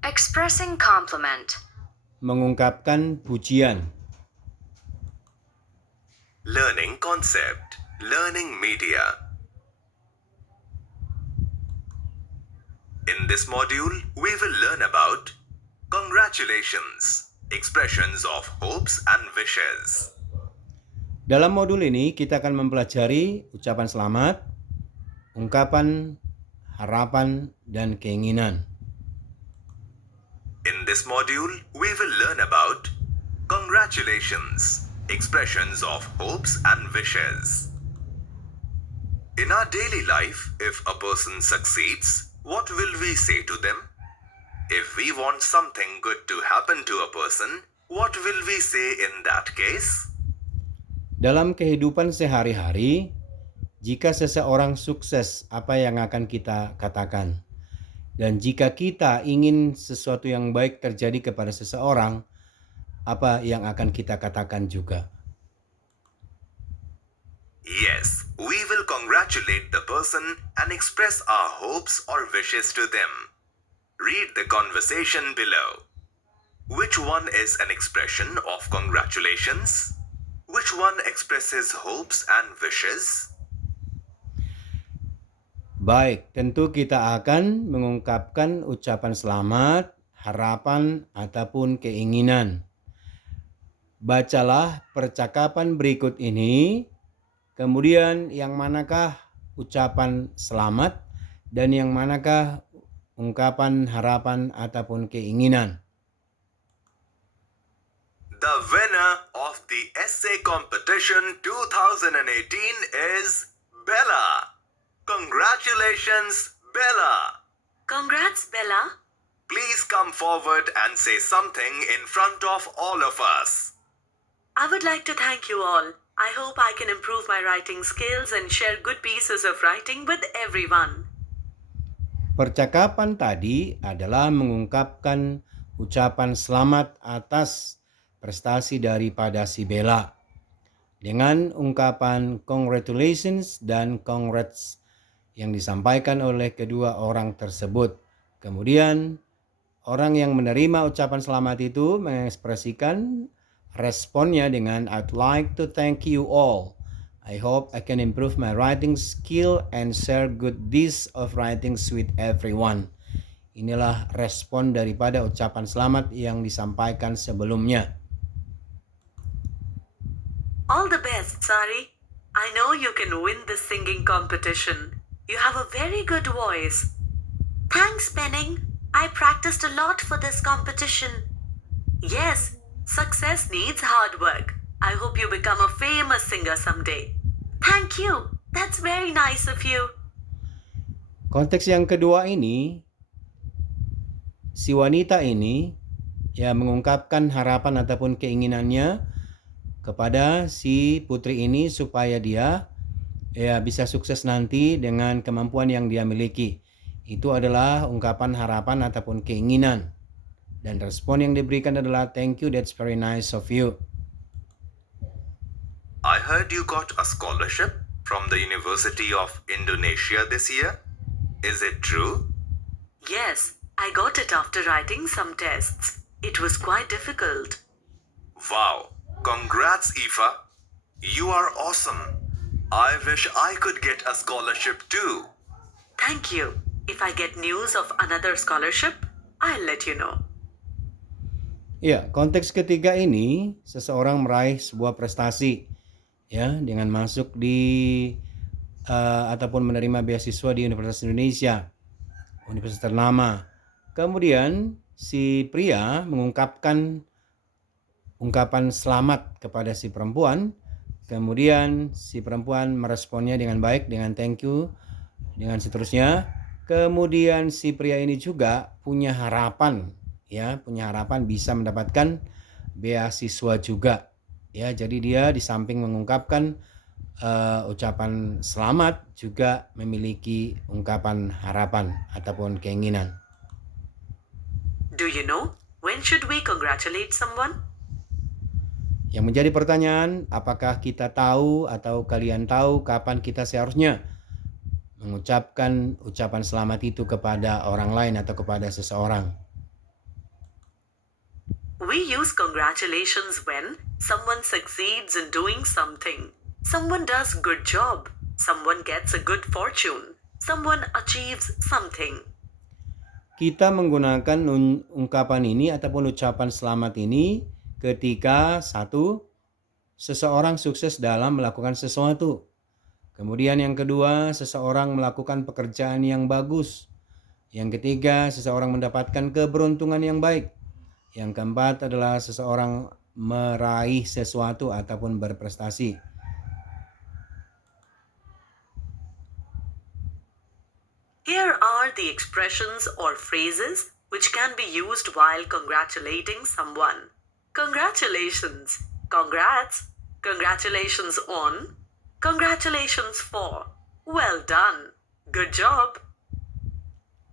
Expressing compliment. Mengungkapkan pujian. Learning concept. Learning media. In this module, we will learn about congratulations, expressions of hopes and wishes. Dalam modul ini kita akan mempelajari ucapan selamat, ungkapan harapan dan keinginan. In this module, we will learn about congratulations, expressions of hopes and wishes. In our daily life, if a person succeeds, what will we say to them? If we want something good to happen to a person, what will we say in that case? Dalam kehidupan sehari-hari, jika seseorang sukses, apa yang akan kita katakan? Dan jika kita ingin sesuatu yang baik terjadi kepada seseorang, apa yang akan kita katakan juga? Yes, we will congratulate the person and express our hopes or wishes to them. Read the conversation below. Which one is an expression of congratulations? Which one expresses hopes and wishes? Baik, tentu kita akan mengungkapkan ucapan selamat, harapan, ataupun keinginan. Bacalah percakapan berikut ini, kemudian yang manakah ucapan selamat dan yang manakah ungkapan harapan ataupun keinginan. The winner of the essay competition 2018 is Bella. Congratulations, Bella. Congrats, Bella. Please come forward and say something in front of all of us. I would like to thank you all. I hope I can improve my writing skills and share good pieces of writing with everyone. Percakapan tadi adalah mengungkapkan ucapan selamat atas prestasi daripada si Bella dengan ungkapan congratulations dan congrats yang disampaikan oleh kedua orang tersebut. Kemudian orang yang menerima ucapan selamat itu mengekspresikan responnya dengan I'd like to thank you all. I hope I can improve my writing skill and share good deeds of writing with everyone. Inilah respon daripada ucapan selamat yang disampaikan sebelumnya. All the best, Sari. I know you can win this singing competition. You have a very good voice. Thanks, Penning. I practiced a lot for this competition. Yes, success needs hard work. I hope you become a famous singer someday. Thank you. That's very nice of you. Konteks yang kedua ini, si wanita ini ya mengungkapkan harapan ataupun keinginannya kepada si putri ini supaya dia ya bisa sukses nanti dengan kemampuan yang dia miliki. Itu adalah ungkapan harapan ataupun keinginan. Dan respon yang diberikan adalah thank you, that's very nice of you. I heard you got a scholarship from the University of Indonesia this year. Is it true? Yes, I got it after writing some tests. It was quite difficult. Wow, congrats, Aoife. You are awesome. I wish I could get a scholarship too. Thank you. If I get news of another scholarship, I'll let you know. Ya, konteks ketiga ini seseorang meraih sebuah prestasi ya dengan masuk di ataupun menerima beasiswa di Universitas Indonesia, universitas ternama. Kemudian si pria mengungkapkan ungkapan selamat kepada si perempuan. Kemudian si perempuan meresponnya dengan baik, dengan thank you, dengan seterusnya. Kemudian si pria ini juga punya harapan, ya, punya harapan bisa mendapatkan beasiswa juga. Ya, jadi dia di samping mengungkapkan ucapan selamat juga memiliki ungkapan harapan ataupun keinginan. Do you know when should we congratulate someone? Yang menjadi pertanyaan, apakah kita tahu atau kalian tahu kapan kita seharusnya mengucapkan ucapan selamat itu kepada orang lain atau kepada seseorang? We use congratulations when someone succeeds in doing something. Someone does good job. Someone gets a good fortune. Someone achieves something. Kita menggunakan ungkapan ini ataupun ucapan selamat ini ketika satu, seseorang sukses dalam melakukan sesuatu. Kemudian yang kedua, seseorang melakukan pekerjaan yang bagus. Yang ketiga, seseorang mendapatkan keberuntungan yang baik. Yang keempat adalah seseorang meraih sesuatu ataupun berprestasi. Here are the expressions or phrases which can be used while congratulating someone. Congratulations. Congrats. Congratulations on. Congratulations for. Well done. Good job.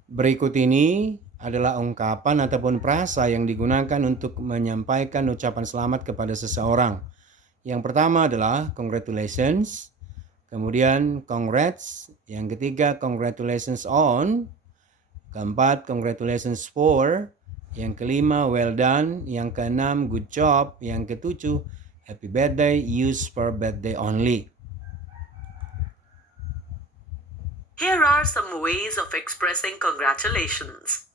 Berikut ini adalah ungkapan ataupun frasa yang digunakan untuk menyampaikan ucapan selamat kepada seseorang. Yang pertama adalah congratulations, kemudian congrats, yang ketiga congratulations on, keempat congratulations for, yang kelima well done, yang keenam good job, yang ketujuh happy birthday used for birthday only. Here are some ways of expressing congratulations.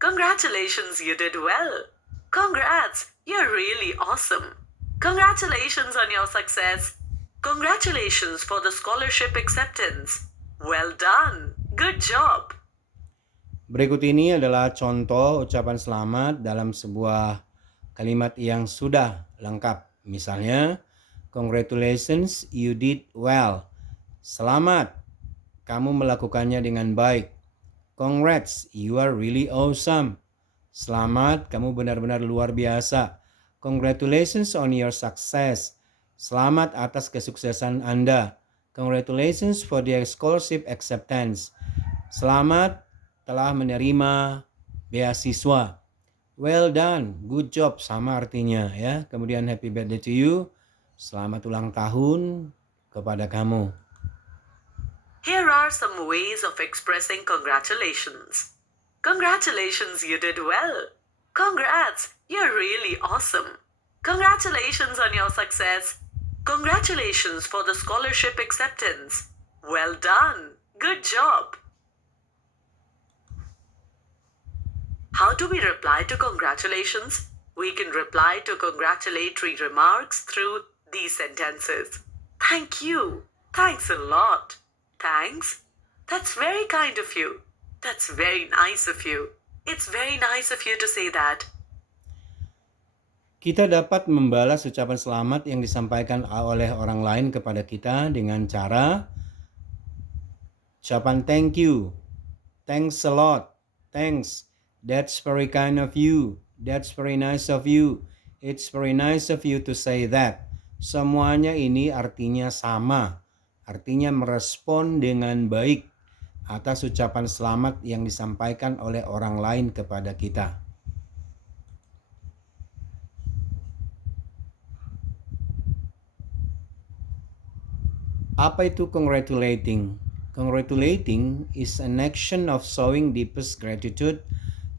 Congratulations, you did well. Congrats, you're really awesome. Congratulations on your success. Congratulations for the scholarship acceptance. Well done. Good job. Berikut ini adalah contoh ucapan selamat dalam sebuah kalimat yang sudah lengkap. Misalnya, congratulations, you did well. Selamat, kamu melakukannya dengan baik. Congrats, you are really awesome. Selamat, kamu benar-benar luar biasa. Congratulations on your success. Selamat atas kesuksesan Anda. Congratulations for the scholarship acceptance. Selamat telah menerima beasiswa. Well done, good job, sama artinya ya. Kemudian happy birthday to you. Selamat ulang tahun kepada kamu. Here are some ways of expressing congratulations. Congratulations, you did well. Congrats, you're really awesome. Congratulations on your success. Congratulations for the scholarship acceptance. Well done. Good job. How do we reply to congratulations? We can reply to congratulatory remarks through these sentences. Thank you. Thanks a lot. Thanks. That's very kind of you. That's very nice of you. It's very nice of you to say that. Kita dapat membalas ucapan selamat yang disampaikan oleh orang lain kepada kita dengan cara ucapan thank you, thanks a lot, thanks, that's very kind of you, that's very nice of you, it's very nice of you to say that. Semuanya ini artinya sama, artinya merespon dengan baik atas ucapan selamat yang disampaikan oleh orang lain kepada kita. Apa itu congratulating? Congratulating is an action of showing deepest gratitude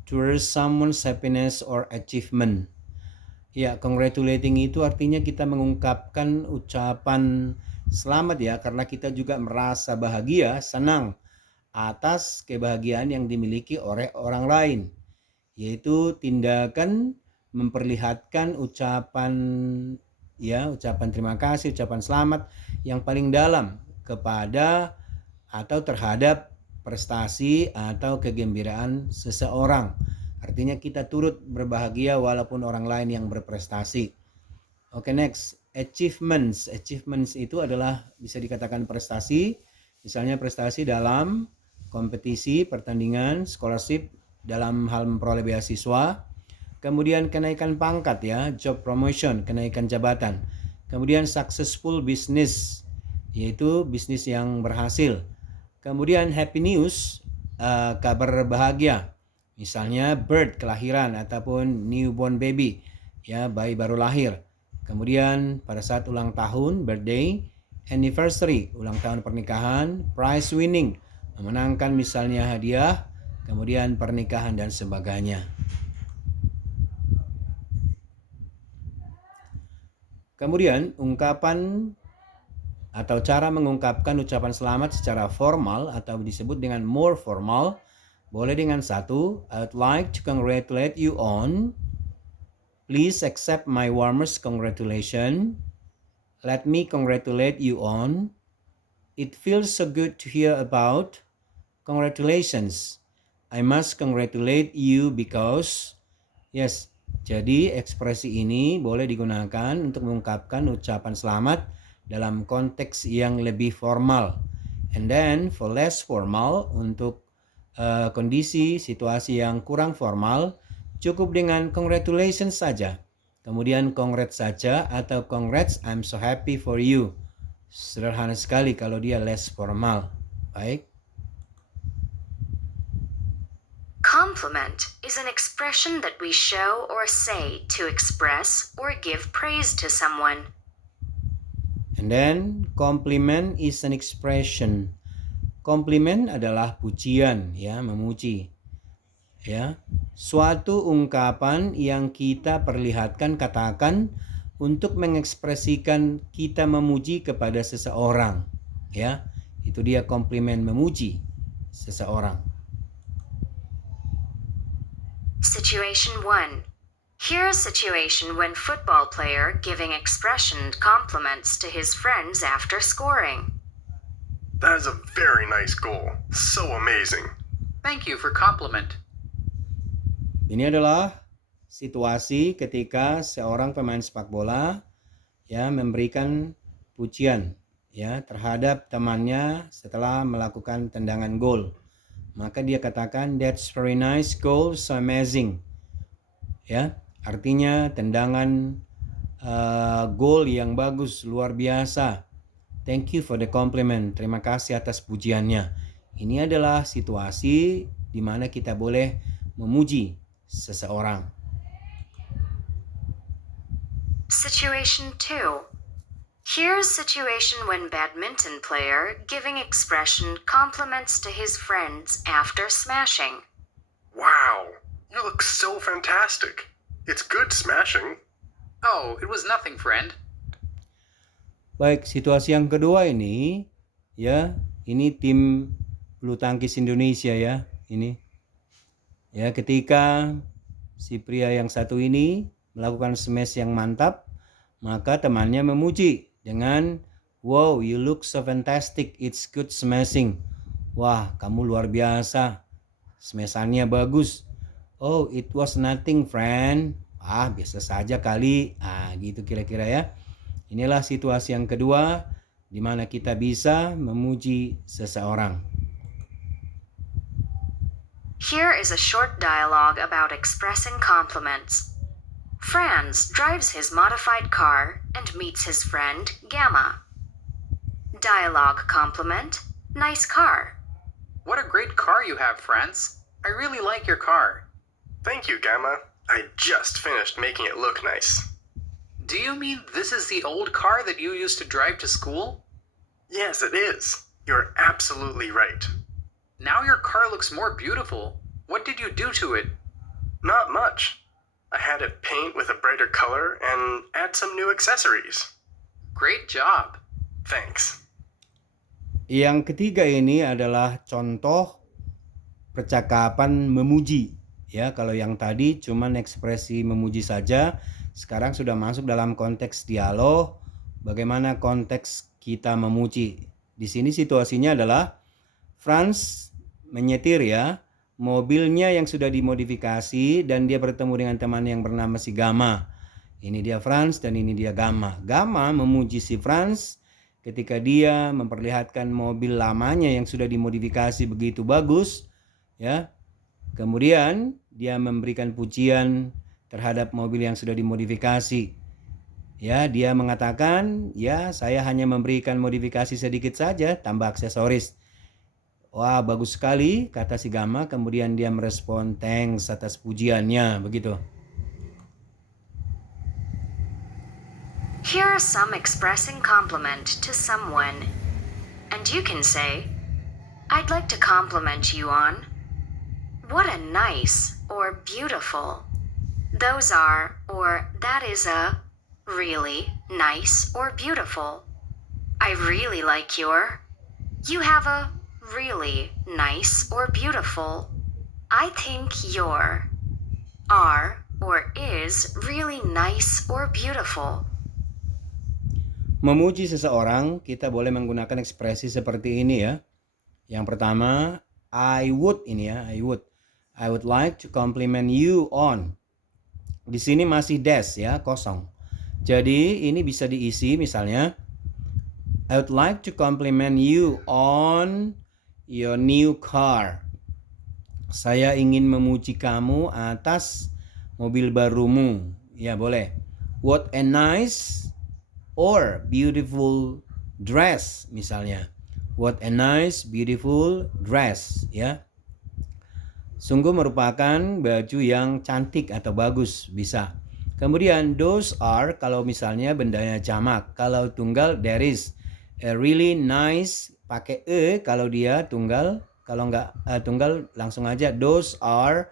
towards someone's happiness or achievement. Ya, congratulating itu artinya kita mengungkapkan ucapan selamat ya, karena kita juga merasa bahagia, senang atas kebahagiaan yang dimiliki oleh orang lain. Yaitu tindakan memperlihatkan ucapan terima kasih, ucapan selamat yang paling dalam kepada atau terhadap prestasi atau kegembiraan seseorang. Artinya kita turut berbahagia walaupun orang lain yang berprestasi. Oke, next. Achievements. Achievements itu adalah bisa dikatakan prestasi. Misalnya prestasi dalam kompetisi, pertandingan, scholarship, dalam hal memperoleh beasiswa. Kemudian kenaikan pangkat ya, job promotion, kenaikan jabatan. Kemudian successful business, yaitu bisnis yang berhasil. Kemudian happy news, kabar bahagia. Misalnya birth, kelahiran, ataupun newborn baby, ya, bayi baru lahir. Kemudian pada saat ulang tahun, birthday, anniversary, ulang tahun pernikahan, prize winning, memenangkan misalnya hadiah, kemudian pernikahan dan sebagainya. Kemudian ungkapan atau cara mengungkapkan ucapan selamat secara formal atau disebut dengan more formal boleh dengan satu, I'd like to congratulate you on. Please accept my warmest congratulations. Let me congratulate you on. It feels so good to hear about. Congratulations. I must congratulate you because. Yes, jadi ekspresi ini boleh digunakan untuk mengungkapkan ucapan selamat dalam konteks yang lebih formal. And then for less formal, untuk kondisi situasi yang kurang formal, cukup dengan congratulations saja. Kemudian congrats saja atau congrats, I'm so happy for you. Sederhana sekali kalau dia less formal. Baik. Compliment is an expression that we show or say to express or give praise to someone. And then compliment is an expression. Compliment adalah pujian, ya, memuji. Ya, suatu ungkapan yang kita perlihatkan, katakan untuk mengekspresikan kita memuji kepada seseorang, ya. Itu dia compliment, memuji seseorang. Situation 1. Here a situation when football player giving expressioned compliments to his friends after scoring. That is a very nice goal. So amazing. Thank you for compliment. Ini adalah situasi ketika seorang pemain sepak bola ya memberikan pujian ya terhadap temannya setelah melakukan tendangan gol. Maka dia katakan that's very nice goal, so amazing. Ya, artinya tendangan gol yang bagus, luar biasa. Thank you for the compliment. Terima kasih atas pujiannya. Ini adalah situasi di mana kita boleh memuji seseorang. Situation 2. Here's situation when badminton player giving expression compliments to his friends after smashing. Wow, you look so fantastic. It's good smashing. Oh, it was nothing, friend. Baik, situasi yang kedua ini ya, ini tim bulu tangkis Indonesia ya, ini. Ya, ketika si pria yang satu ini melakukan smash yang mantap, maka temannya memuji dengan wow, you look so fantastic, it's good smashing. Wah, kamu luar biasa. Smashannya bagus. Oh, it was nothing, friend. Ah, biasa saja kali. Ah, gitu kira-kira ya. Inilah situasi yang kedua di mana kita bisa memuji seseorang. Here is a short dialogue about expressing compliments. Franz drives his modified car and meets his friend Gamma. Dialogue compliment, nice car. What a great car you have, Franz. I really like your car. Thank you, Gamma. I just finished making it look nice. Do you mean this is the old car that you used to drive to school? Yes, it is. You're absolutely right. Now your car looks more beautiful. What did you do to it? Not much. I had it paint with a brighter color and add some new accessories. Great job. Thanks. Yang ketiga ini adalah contoh percakapan memuji. Ya, kalau yang tadi cuman ekspresi memuji saja, sekarang sudah masuk dalam konteks dialog. Bagaimana konteks kita memuji? Di sini situasinya adalah Franz menyetir ya mobilnya yang sudah dimodifikasi dan dia bertemu dengan teman yang bernama si Gamma. Ini dia Franz dan ini dia Gamma. Gamma memuji si Franz ketika dia memperlihatkan mobil lamanya yang sudah dimodifikasi begitu bagus ya. Kemudian dia memberikan pujian terhadap mobil yang sudah dimodifikasi. Ya, dia mengatakan, ya saya hanya memberikan modifikasi sedikit saja, tambah aksesoris. Wah, bagus sekali, kata si Gamma. Kemudian dia merespon thanks atas pujiannya, begitu. Here are some expressing compliment to someone. And you can say, I'd like to compliment you on. What a nice or beautiful. Those are or that is a. really, nice, or beautiful. I really like your. You have a really nice or beautiful. I think your are or is really nice or beautiful. Memuji seseorang, kita boleh menggunakan ekspresi seperti ini ya. Yang pertama, I would ini ya, I would like to compliment you on. Di sini masih dash ya, kosong. Jadi ini bisa diisi misalnya, I would like to compliment you on your new car. Saya ingin memuji kamu atas mobil barumu. Ya boleh. What a nice or beautiful dress misalnya. What a nice beautiful dress ya. Sungguh merupakan baju yang cantik atau bagus bisa. Kemudian those are kalau misalnya bendanya jamak. Kalau tunggal there is a really nice pakai kalau dia tunggal. Kalau enggak tunggal langsung aja those are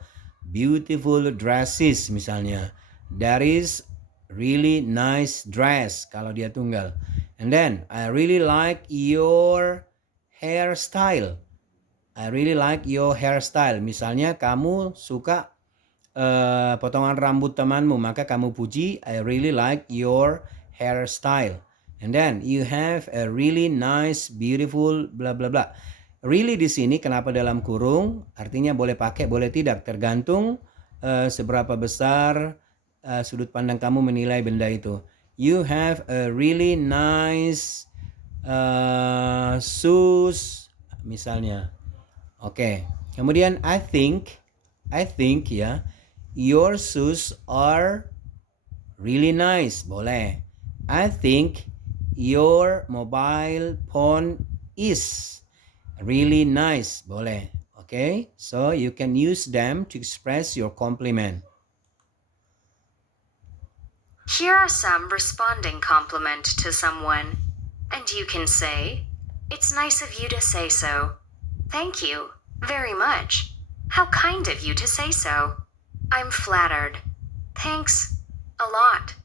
beautiful dresses misalnya. There is really nice dress kalau dia tunggal. And then I really like your hairstyle. I really like your hairstyle. Misalnya kamu suka potongan rambut temanmu, maka kamu puji I really like your hairstyle. And then you have a really nice, beautiful, bla bla bla. Really di sini kenapa dalam kurung? Artinya boleh pakai, boleh tidak, tergantung seberapa besar sudut pandang kamu menilai benda itu. You have a really nice shoes misalnya. Oke. Kemudian I think ya, your shoes are really nice. Boleh. I think your mobile phone is really nice. Boleh. Okay? So you can use them to express your compliment. Here are some responding compliment to someone, and you can say, "It's nice of you to say so." "Thank you very much. How kind of you to say so." "I'm flattered." "Thanks a lot."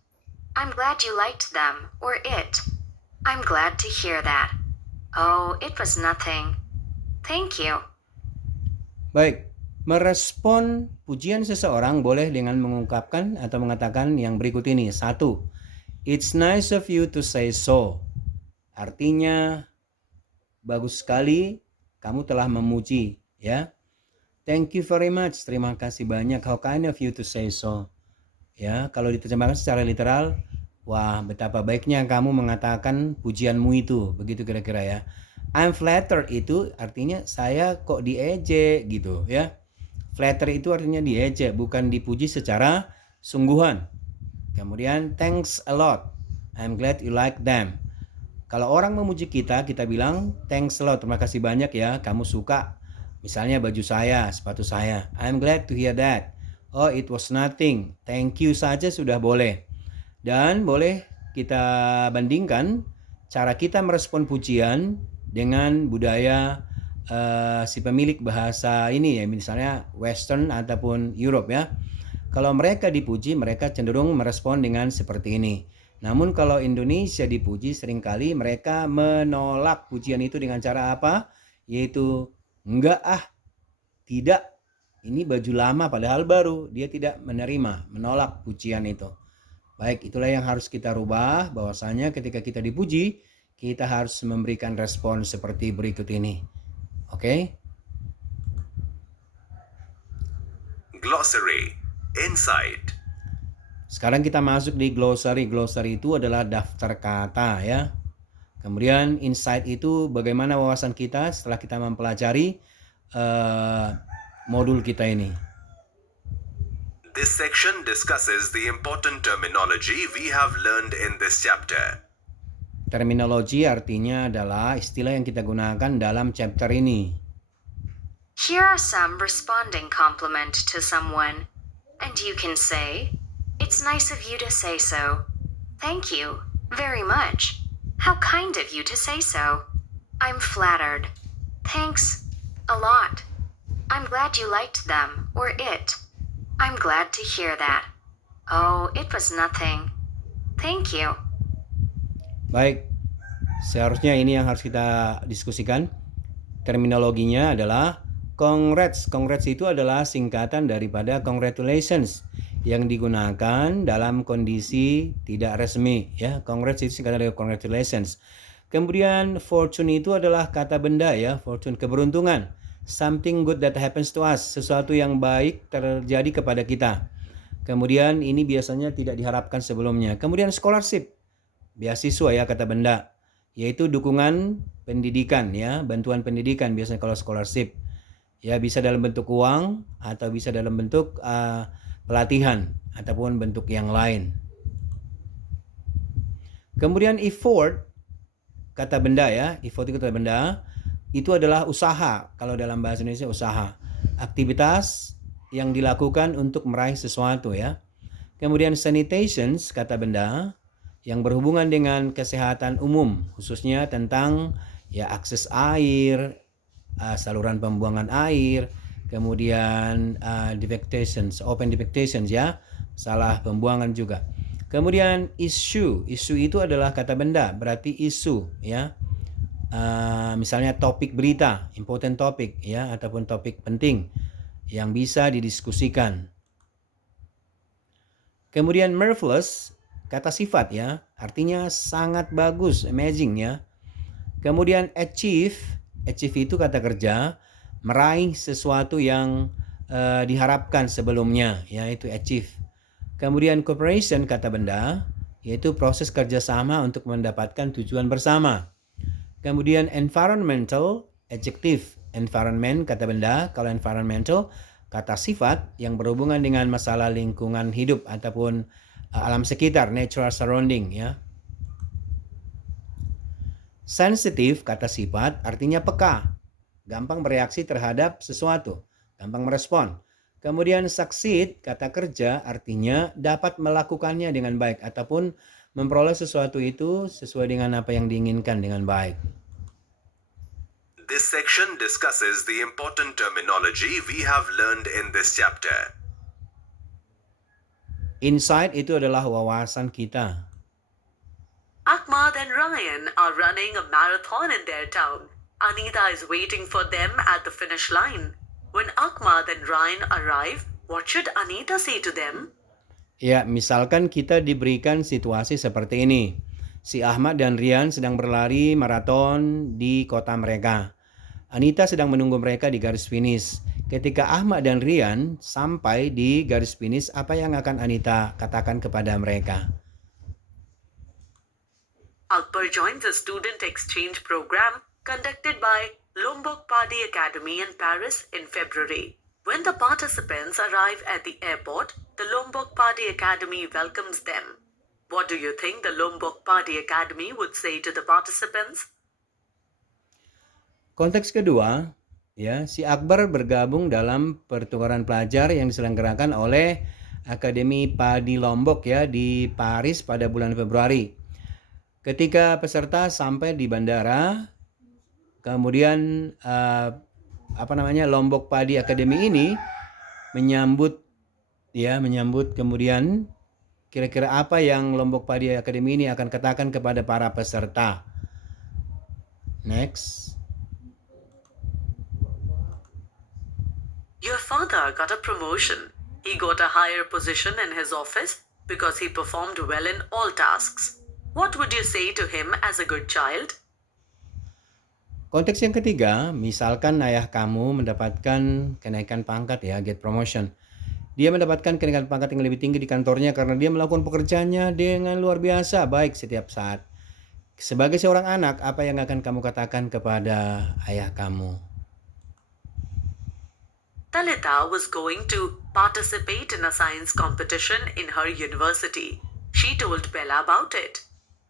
"I'm glad you liked them or it." "I'm glad to hear that." "Oh, it was nothing." "Thank you." Baik, merespon pujian seseorang boleh dengan mengungkapkan atau mengatakan yang berikut ini. 1. It's nice of you to say so. Artinya bagus sekali kamu telah memuji, ya. Thank you very much. Terima kasih banyak. How kind of you to say so. Ya, kalau diterjemahkan secara literal, wah, betapa baiknya kamu mengatakan pujianmu itu. Begitu kira-kira ya. I'm flattered itu artinya saya kok diejek gitu ya. Flatter itu artinya diejek, bukan dipuji secara sungguhan. Kemudian thanks a lot. I'm glad you like them. Kalau orang memuji kita, kita bilang thanks a lot, terima kasih banyak ya, kamu suka. Misalnya baju saya, sepatu saya. I'm glad to hear that. Oh, it was nothing. Thank you saja sudah boleh. Dan boleh kita bandingkan cara kita merespon pujian dengan budaya si pemilik bahasa ini ya, misalnya Western ataupun Europe ya. Kalau mereka dipuji, mereka cenderung merespon dengan seperti ini. Namun kalau Indonesia dipuji, seringkali mereka menolak pujian itu dengan cara apa? Yaitu enggak tidak. Ini baju lama padahal baru. Dia tidak menerima, menolak pujian itu. Baik, itulah yang harus kita rubah, bahwasanya ketika kita dipuji, kita harus memberikan respon seperti berikut ini. Oke? Glossary. Insight. Sekarang kita masuk di glossary. Glossary itu adalah daftar kata ya. Kemudian insight itu bagaimana wawasan kita setelah kita mempelajari modul kita ini. This section discusses the important terminology we have learned in this chapter. Terminologi artinya adalah istilah yang kita gunakan dalam chapter ini. Here are some responding compliment to someone, and you can say, "It's nice of you to say so." "Thank you very much. How kind of you to say so." "I'm flattered." "Thanks a lot." "I'm glad you liked them or it." "I'm glad to hear that." "Oh, it was nothing." Thank you. Baik, seharusnya ini yang harus kita diskusikan. Terminologinya adalah congrats. Congrats itu adalah singkatan daripada congratulations yang digunakan dalam kondisi tidak resmi. Ya, congrats itu singkatan dari congratulations. Kemudian fortune itu adalah kata benda ya, fortune keberuntungan. Something good that happens to us, sesuatu yang baik terjadi kepada kita. Kemudian ini biasanya tidak diharapkan sebelumnya. Kemudian scholarship, beasiswa ya kata benda, yaitu dukungan pendidikan ya, bantuan pendidikan biasanya kalau scholarship. Ya bisa dalam bentuk uang atau bisa dalam bentuk pelatihan ataupun bentuk yang lain. Kemudian effort, kata benda ya, effort itu kata benda, itu adalah usaha. Kalau dalam bahasa Indonesia usaha, aktivitas yang dilakukan untuk meraih sesuatu ya. Kemudian sanitations, kata benda, yang berhubungan dengan kesehatan umum, khususnya tentang ya akses air, saluran pembuangan air, kemudian defecations, open defecations ya, salah pembuangan juga. Kemudian issue itu adalah kata benda, berarti isu ya. Misalnya topik berita, important topic ya, ataupun topik penting yang bisa didiskusikan. Kemudian marvelous, kata sifat ya, artinya sangat bagus, amazing ya. Kemudian achieve itu kata kerja, meraih sesuatu yang diharapkan sebelumnya, yaitu achieve. Kemudian cooperation kata benda, yaitu proses kerjasama untuk mendapatkan tujuan bersama. Kemudian environmental, adjective. Environment kata benda, kalau environmental kata sifat yang berhubungan dengan masalah lingkungan hidup ataupun alam sekitar, natural surrounding ya. Sensitive kata sifat artinya peka, gampang bereaksi terhadap sesuatu, gampang merespon. Kemudian succeed kata kerja artinya dapat melakukannya dengan baik ataupun memperoleh sesuatu itu sesuai dengan apa yang diinginkan dengan baik. This section discusses the important terminology we have learned in this chapter. Insight itu adalah wawasan kita. Ahmad and Ryan are running a marathon in their town. Anita is waiting for them at the finish line. When Ahmad and Ryan arrive, what should Anita say to them? Ya, misalkan kita diberikan situasi seperti ini. Si Ahmad dan Rian sedang berlari maraton di kota mereka. Anita sedang menunggu mereka di garis finish. Ketika Ahmad dan Rian sampai di garis finish, apa yang akan Anita katakan kepada mereka? Akbar joins a student exchange program conducted by Lombok Party Academy in Paris in February. When the participants arrive at the airport, the Lombok Party Academy welcomes them. What do you think the Lombok Party Academy would say to the participants? Konteks kedua, ya, si Akbar bergabung dalam pertukaran pelajar yang diselenggarakan oleh Akademi Padi Lombok ya di Paris pada bulan Februari. Ketika peserta sampai di bandara, kemudian Lombok Padi Academy ini menyambut kemudian kira-kira apa yang Lombok Padi Academy ini akan katakan kepada para peserta. Next. Your father got a promotion. He got a higher position in his office because he performed well in all tasks. What would you say to him as a good child? Konteks yang ketiga, misalkan ayah kamu mendapatkan kenaikan pangkat ya, get promotion. Dia mendapatkan kenaikan pangkat yang lebih tinggi di kantornya karena dia melakukan pekerjaannya dengan luar biasa, baik setiap saat. Sebagai seorang anak, apa yang akan kamu katakan kepada ayah kamu? Talita was going to participate in a science competition in her university. She told Bella about it.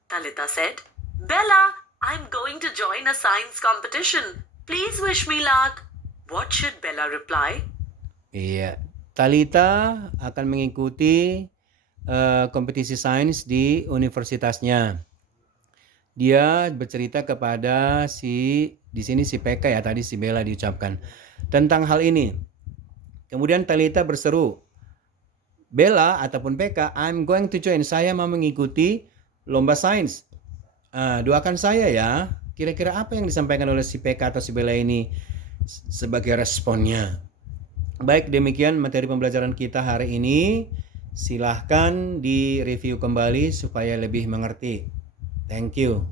Talita said, "Bella, I'm going to join a science competition. Please wish me luck." What should Bella reply? Iya, Talita akan mengikuti kompetisi sains di universitasnya. Dia bercerita kepada di sini si Peka ya, tadi si Bella diucapkan tentang hal ini. Kemudian Talita berseru, Bella ataupun PK, I'm going to join. Saya mau mengikuti lomba sains. Doakan saya ya. Kira-kira apa yang disampaikan oleh si PK atau si Bella ini sebagai responnya. Baik, demikian materi pembelajaran kita hari ini. Silahkan di-review kembali supaya lebih mengerti. Thank you.